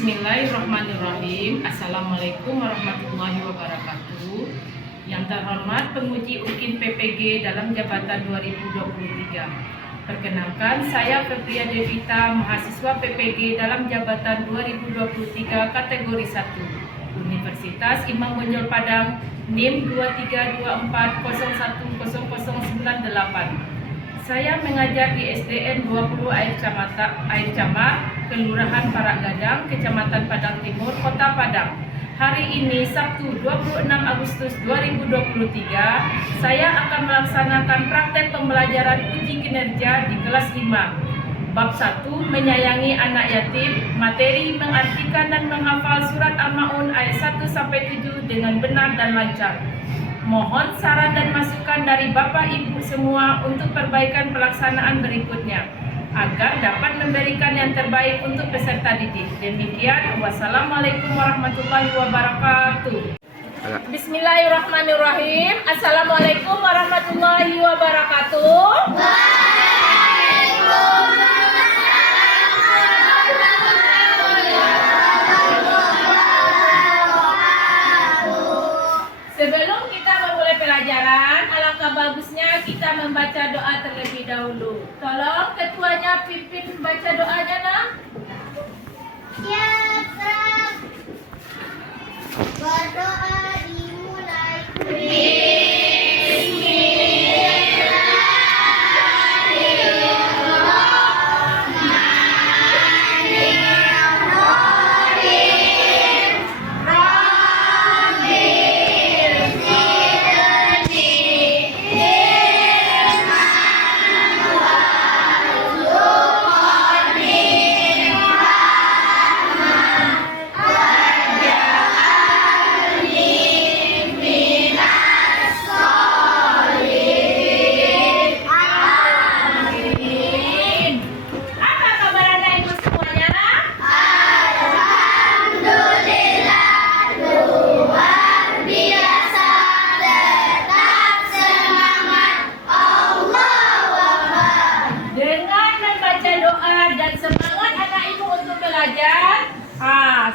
Bismillahirrahmanirrahim. Assalamualaikum warahmatullahi wabarakatuh. Yang terhormat penguji UKIN PPG dalam jabatan 2023. Perkenalkan, saya Febria Devita, mahasiswa PPG dalam jabatan 2023 kategori 1. Universitas Imam Bonjol Padang, NIM 2324010098. Saya mengajar di SDN 20 Air Camak, Kelurahan Parak Gadang, Kecamatan Padang Timur, Kota Padang. Hari ini Sabtu 26 Agustus 2023, saya akan melaksanakan praktek pembelajaran uji kinerja di kelas 5. Bab 1, menyayangi anak yatim, materi mengartikan dan menghafal surat Al-Maun ayat 1-7 dengan benar dan lancar. Mohon saran dan masukan dari Bapak Ibu semua untuk perbaikan pelaksanaan berikutnya agar dapat memberikan yang terbaik untuk peserta didik. Demikian, wassalamualaikum warahmatullahi wabarakatuh. Bismillahirrahmanirrahim. Assalamualaikum warahmatullahi wabarakatuh. Sebelum kita memulai pelajaran, alangkah bagusnya kita membaca doa terlebih dahulu. Tolong ketuanya pimpin baca doanya, nak. Ya, Kak. Berdoa dimulai.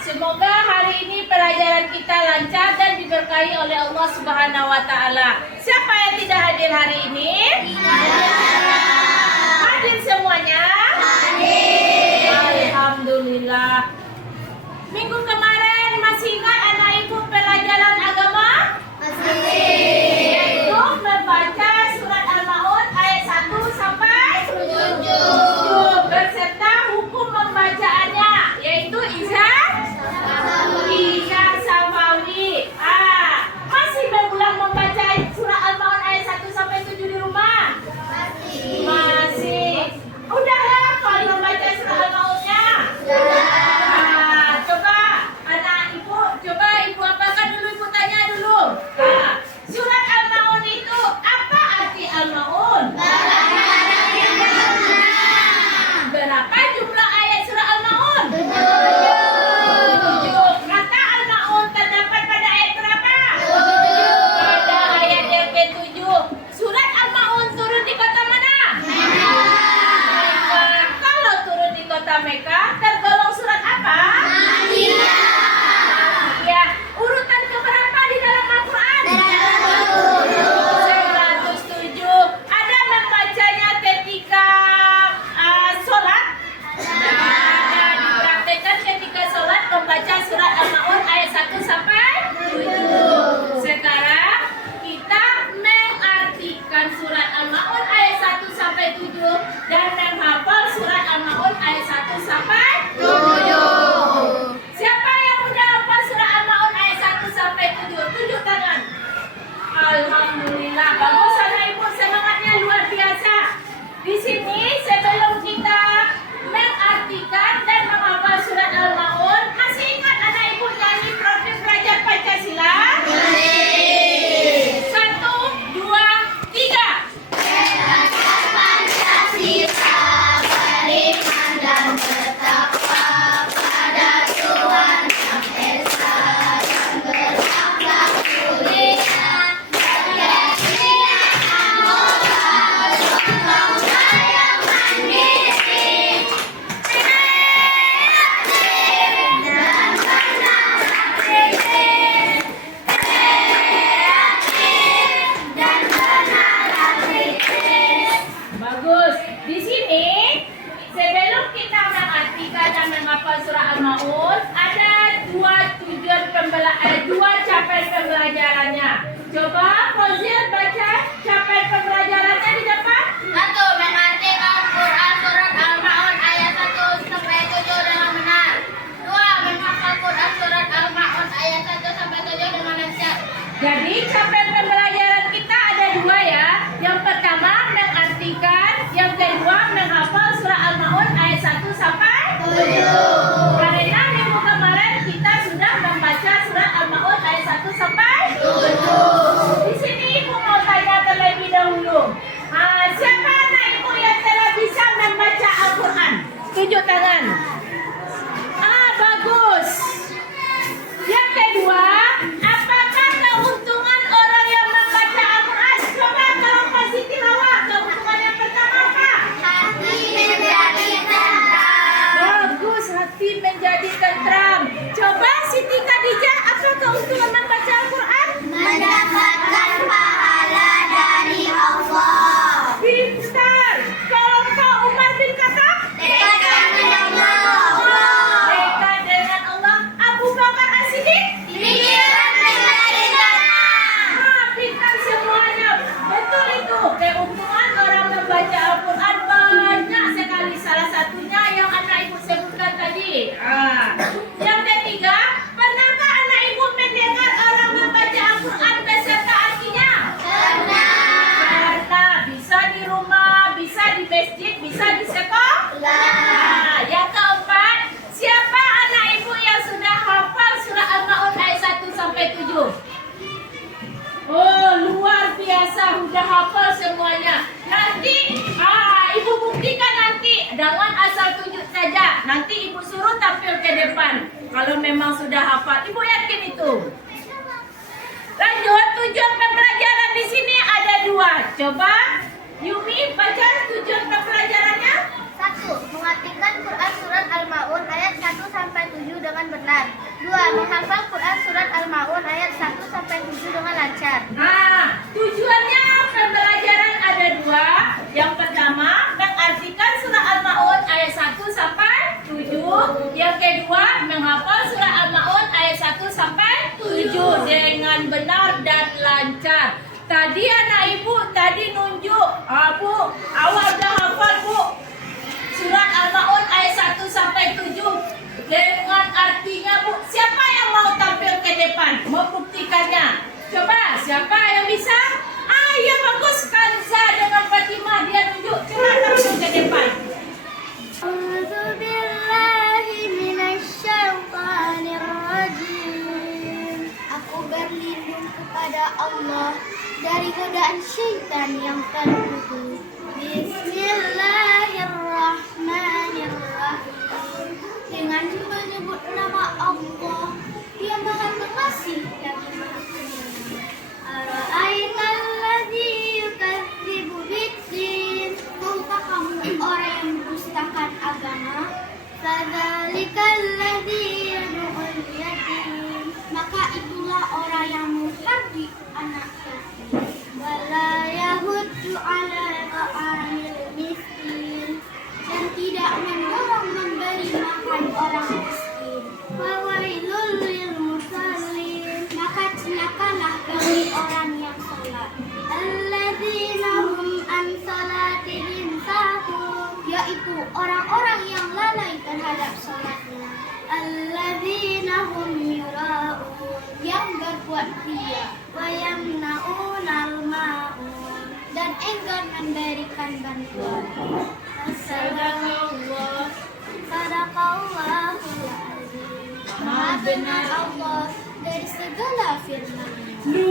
Semoga hari ini pelajaran kita lancar dan diberkahi oleh Allah Subhanahu wa Ta'ala. Siapa yang tidak hadir hari ini? Hadir semuanya? Hadir. Alhamdulillah. Minggu kemarin masih ingat anak ibu pelajaran agama? Masih. Yaitu membaca surat Al-Maun ayat 1-7 beserta hukum membacaannya, yaitu izah Samawi. Masih berulang membaca surah Al-Maun ayat 1-7 di rumah? Masih. Udah ya, kalau membaca dua capaian pembelajarannya. Coba Fozil baca capaian pembelajarannya di depan. 1. Mengartikan Quran surat Al-Ma'un ayat 1 sampai 7 dengan benar. 2. Menghafal Quran surat Al-Ma'un ayat 1 sampai 7 dengan lancar. Jadi capaian pembelajaran kita ada dua ya. Yang pertama mengartikan, yang kedua menghafal surah Al-Maun ayat 1 sampai 7. Karena minggu kemarin kita sudah membaca surah Al-Maun ayat 1 sampai 7. Di sini ibu mau tanya terlebih dahulu. Siapa anak ibu yang telah bisa membaca Al-Quran? Tunjuk tangan. Bagus. Yang kedua, apakah keuntungan orang yang membaca Al-Quran? Coba kalau kasih tilawah, keuntungan yang pertama apa? Hati menjadi tenang. Bagus, hati menjadi tentram. Coba Siti Khadijah, apa keuntungan membaca Al-Quran? Mendapatkan pahala dari Allah. Pintar. Kalau kau Umar bin Khattab? Dekat dengan Allah. Dekat dengan Allah. Abu Bakar As-Siddiq? Pikiran menjadi tenang. Pintar semuanya. Betul itu. Keuntungan orang membaca Al-Quran banyak sekali. Salah satunya yang anak ibu sebutkan tadi. Yang ketiga, pernahkah anak ibu mendengar orang membaca Al-Quran beserta artinya? Pernah. Bisa di rumah, bisa di masjid, bisa di sekolah. Yang keempat, siapa anak ibu yang sudah hafal surah Al-Maun ayat 1 sampai 7? Oh, luar biasa, sudah hafal semuanya. Nanti, ibu buktikan nanti. Jangan asal tunjuk saja. Nanti ibu suruh tampil ke depan. Kalau memang sudah hafal, ibu yakin itu. Lanjut, tujuan pembelajaran di sini ada dua. Coba, Yumi baca tujuan pembelajarannya. 1. Mengartikan Quran surat Al-Ma'un ayat 1 sampai 7 dengan benar. 2. Menghafal Quran surat Al-Ma'un ayat 1 sampai 7 dengan lancar. Tujuannya pembelajaran ada dua. Yang pertama, mengartikan surah Al-Maun ayat 1 sampai 7. Yang kedua, menghafal surah Al-Maun ayat 1 sampai 7 dengan benar dan lancar. Tadi anak ibu tadi nunjuk, Bu, awal udah hafal Bu. Surat Al-Maun ayat 1 sampai 7 dengan artinya Bu. Siapa yang mau tampil ke depan? Mau buktikannya? Coba, siapa yang bisa? Ya bagus, Kanza dengan Fatimah dia nunjuk. Coba tampil ke depan. Aku berlindung kepada Allah dari godaan syaitan yang terkutuk. Bismillahirrahmanirrahim. Dengan menyebut nama Allah, Dia Maha Pengasih lagi Maha Penyayang. Ara'aital ladzi yukadzibu biddin. Tahukah kamu orang yang mendustakan agama? Fadzalikal ladzi yad'ul yatim. Maka itulah orang yang menghardik anak yatim. Wala yahuddu ala ta'amil miskin. Dan tidak mendorong memberi makan orang miskin. Fawailul lil musallin. Maka celakalah bagi orang yang salat. Alladzina hum an salatihim sahun. Yaitu orang-orang yang lalai terhadap salatnya. Alladzina hum yura'un. Yang berbuat riya. Wa yamna'unal ma'un. Dan enggan memberikan bantuan. Sadaqallah. Sadaqallahul azim. Maha benar Allah dari segala firman-Nya.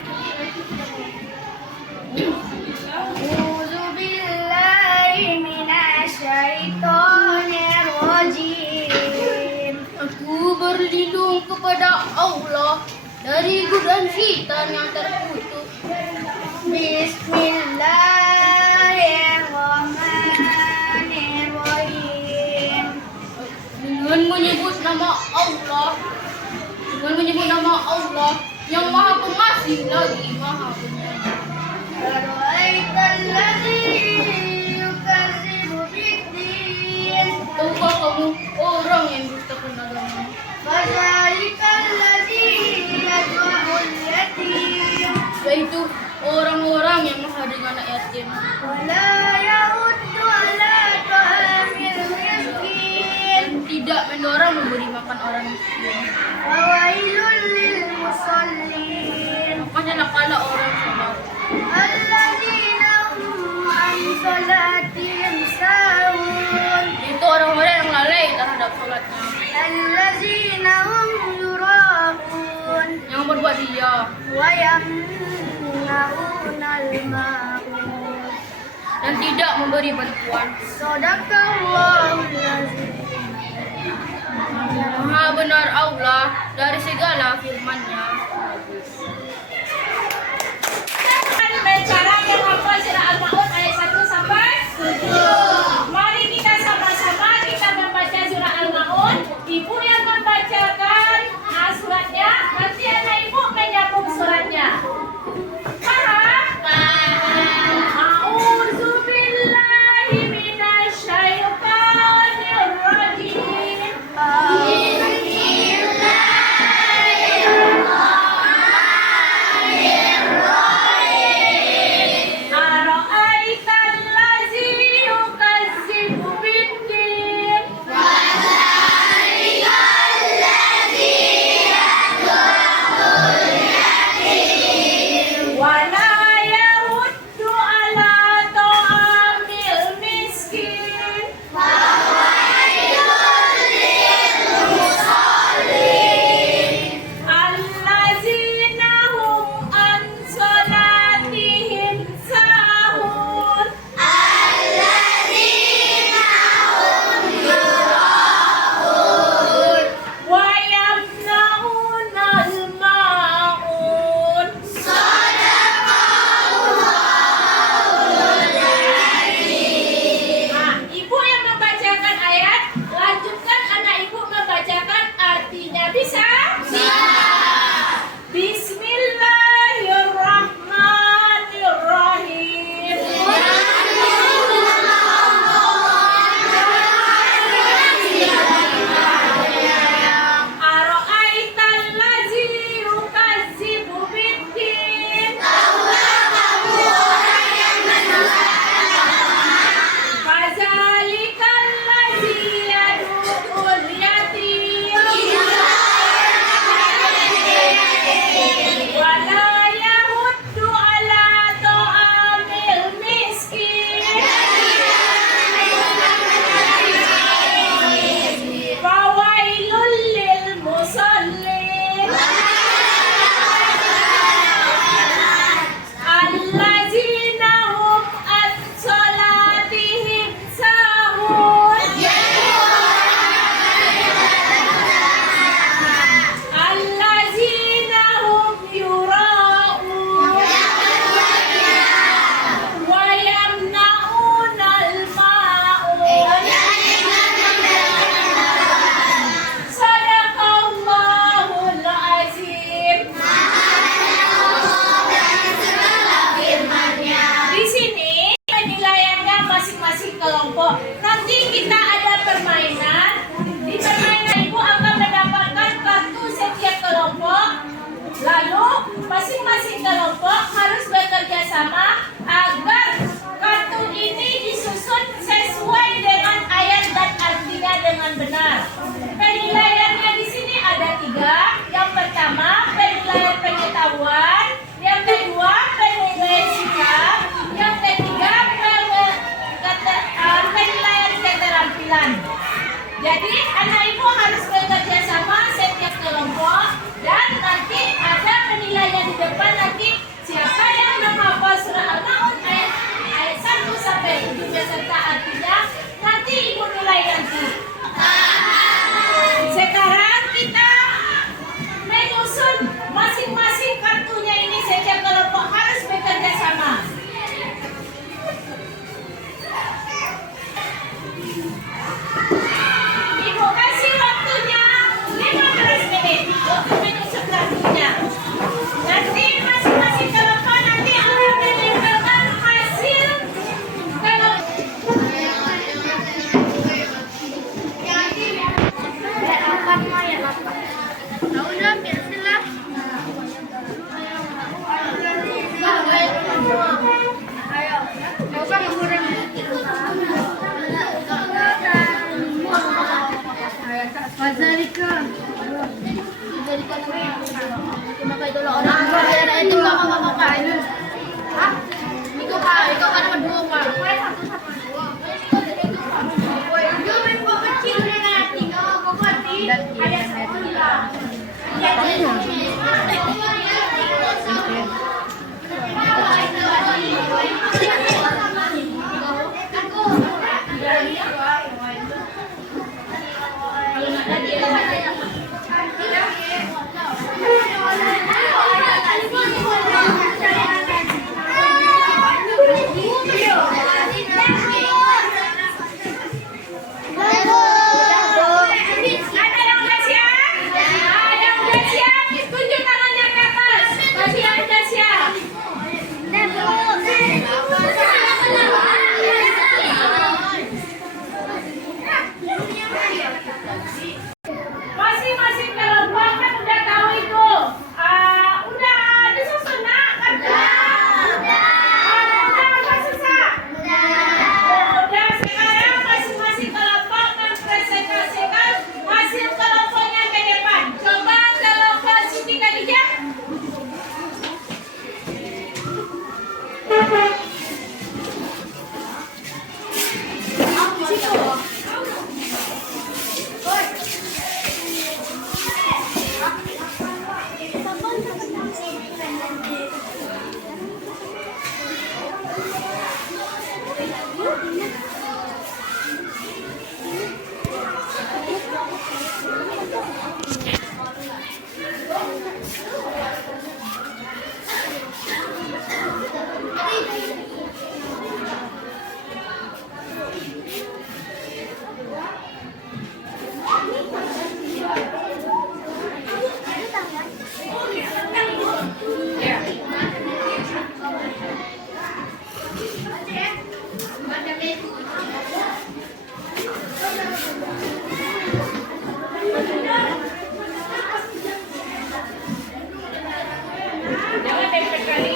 A'udzu billahi minasyaitonir rajim. Aku berlindung kepada Allah dari godaan syaitan yang terkutuk. Bismillahirrahmanirrahim. Dengan menyebut nama Allah yang Maha Pengasih lagi Maha Penyayang. Ara'aital ladzi yukadzibu biddin. Tahukah kamu orang yang dustakan agama? Fadzalikal ladzi yad'u yaitu orang-orang yang menghadirkan anak yatim. ولا يحض على طعام المسكين Tidak mendorong memberi makan orang miskin. فويل للمصلين Makanya kala orang sholat. الذين هم عن صلاتهم ساهون Itu orang-orang yang lalai terhadap sholatnya, الذين هم يراءون yang berbuat ria ويمنعون الماعون dan tidak memberi bantuan. صدق الله العظيم. Maha benar Allah dari segala firman-Nya. Cara yang hafal surah Al-Ma'un ayat 1 sampai 7. Mari kita sama-sama kita membaca surah Al-Ma'un. Ibu yang membacakan suratnya, nanti anak ibu menyambung suratnya. Paham? A'udzu billahi minasyaitonir rajim. Ara'aital ladzi yukazzibu biddin. Wala yahuddu ala ta'amil miskin. Allazina hum an salatihim sahun. Wa yamna'una al-ma'un. Nah, ibu yang membacakan ayat, lanjutkan anak ibu membacakan artinya. Bisa? Bismillahirrahmanirrahim. Ara'aital ladzi yukazzibu biddin. Fazalikal ladzi yad'ul yatim. Wala yahuddu ala ta'amil miskin. Fawailul lil musallin. Allazina hum an salatihim sahun. Allazina hum yura'un. Wa yamna'una al-ma'un. Sadaqallahul azim. Di sini penilaiannya masing-masing kelompok. Nanti kita ada permainan. Di permainan ibu akan mendapatkan kartu setiap kelompok. Lalu masing-masing kelompok harus bekerja sama agar kartu ini disusun sesuai dengan ayat dan artinya dengan benar. Penilaiannya di sini ada 3. Yang pertama penilaian pengetahuan, yang kedua penilaian sikap, yang ketiga penilaian keterampilan. Jadi anak ibu harus bekerja sama setiap kelompok dan nanti ada penilaian di depan nanti siapa Maka itu lah orang itu nggak ngapa-ngapain. Hah? Ikaw ka naman buo ka. Yung may kecil na natin, kecil. Ada sekolah. Masing-masing kelompok kan udah tahu itu. Udah disusun nak kan? Udah apa susah? Udah sekarang masing-masing kelompok mempresentasikan hasil kelompoknya ke depan. Coba kelompok Siti Khadijah. Jangan tempel kali.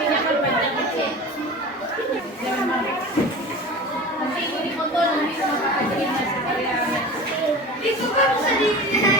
Minyak kan banyak. Jangan marah. Nanti itu dipoto nanti sama Pak Haji sekalian. Itu kan bisa di kecil.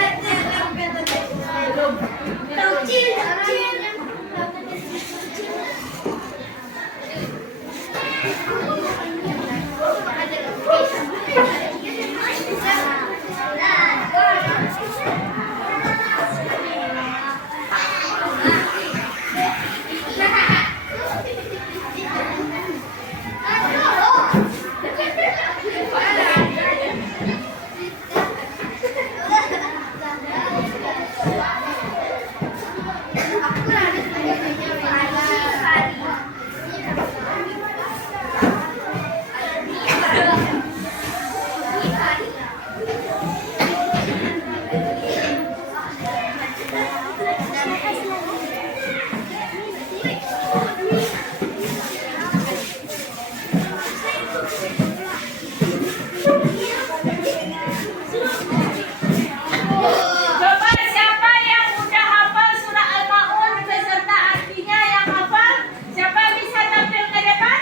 Coba siapa yang udah hafal surah Al-Maun beserta artinya yang hafal? Siapa bisa tampil ke depan?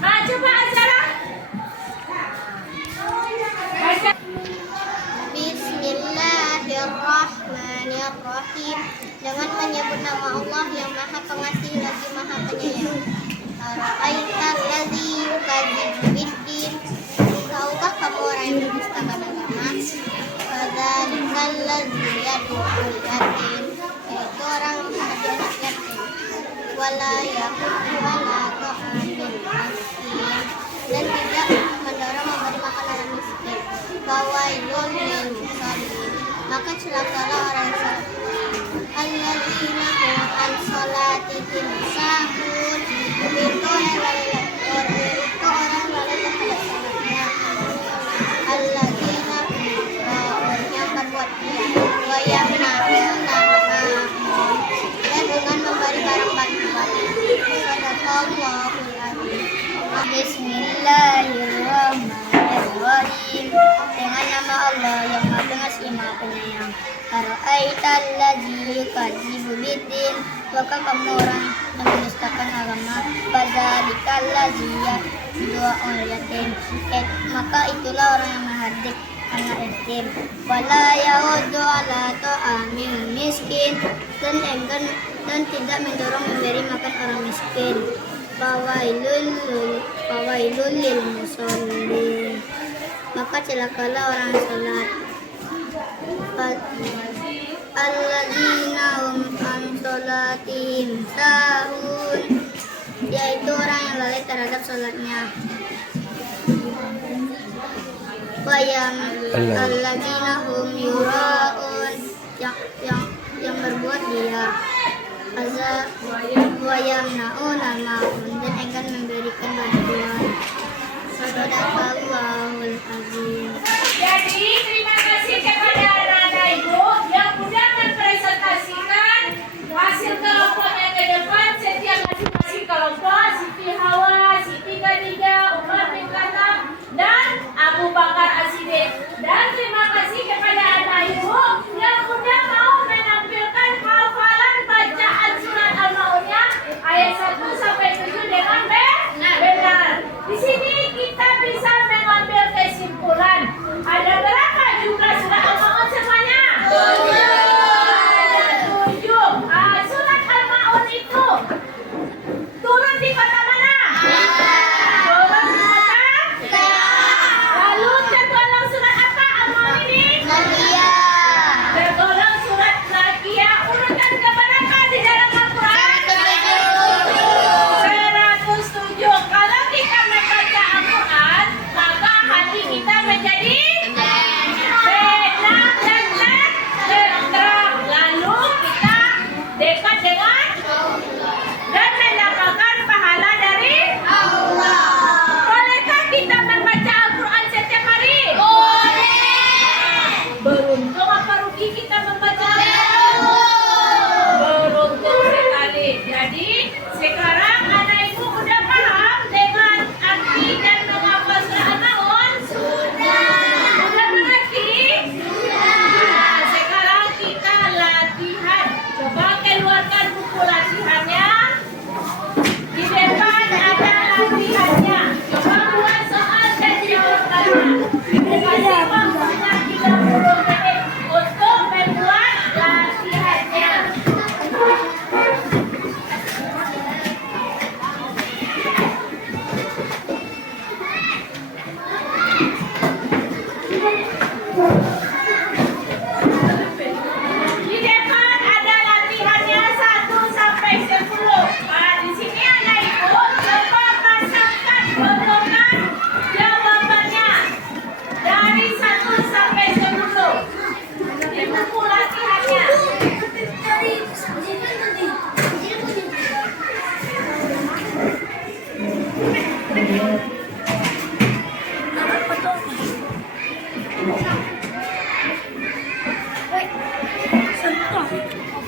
Coba Azara. Baca. Bismillahirrahmanirrahim. Dengan menyebut nama Allah yang Maha Pengasih lagi Maha Penyayang. Ara'aital ladzi yukadzibu biddin. Tahukah kamu orang yang mendustakan agama? Fadzalikal ladzi yad'ul yatim. Yaitu orang yang menghadiah anak yatim. Wala yahuddu ala ta'amil miskin. Dan tidak mendorong memberi makan orang miskin. Fawailun lil musallin. Maka celakalah orang yang salat. Alladzina hum an sholatihim sahun. Itu orang lalai terhadap salatnya. Alladzina hum yang berbuat dia. Wa yamna'una ma'ahum. Dan dengan memberi barang bantuan. Sadaqallahul adzim. Bismillahirrahmanirrahim. Dengan nama Allah yang Maha Pengasih Maha Penyayang. Ara'aital ladzi yukadzibu biddin. Maka kamu orang yang mendustakan agama. Fadzalikal ladzi yad'ul yatim. Maka itulah orang yang menghardik anak yatim. Wala yahuddu ala ta'amil miskin, dan tidak mendorong memberi makan orang miskin. Fawailul lil musallin, maka celakalah orang salat. Alladzina hum an salatihim sahun, yaitu orang yang lalai terhadap salatnya. Alladzina hum yuraun, yang berbuat dia. Wayamnauna ma'un, dan enggan memberikan bantuan. Sadaqallahul azim. Jadi terima kasih kepada anak-anak ibu yang sudah mempresentasikan hasil kelompoknya ke depan. Setiap masing-masing kelompok, Siti Hawa, Siti Khadijah, Umar bin Khattab, dan Abu Bakar As-Siddiq. Dan terima kasih kepada anak ibu yang sudah mau menampilkan hafalan bacaan surat Al-Ma'unnya ayat 1 sampai 7 dengan benar. Di sini kita bisa mengambil kesimpulan. Ada berapa jumlah surat Al-Ma'un semuanya? 7. Surat Al-Ma'un itu turun di kota mana? Turun di kota? Lalu tergolong surat apa Al-Ma'un ini? Tergolong surat Makiyah. Urutan keberapa di dalam Al-Quran? 107. Kalau kita membaca Al-Quran, maka hati kita menjadi tenang dan tenteram. Lalu kita dekat dengan dan mendapatkan pahala dari Allah. Bolehkah kita membaca Al-Quran setiap hari? Boleh. Beruntung apa rugi kita membaca Al-Quran? Beruntung sekali. Jadi sekarang anak ibu udah paham dengan arti dan menghafal surah Al-Ma'un? Sudah mengerti? Nah, sekarang kita latihan. Coba keluarkan buku latihannya. Di depan ada latihannya. Coba buat soal dan jawabannya. Dikasih waktunya 30 menit untuk membuat latihannya. Di depan ada latihannya 1 sampai 10. Nah, di sini anak ibu coba pasangkan golongan jawabannya dari 1 sampai 10 di buku latihannya. Sentuh.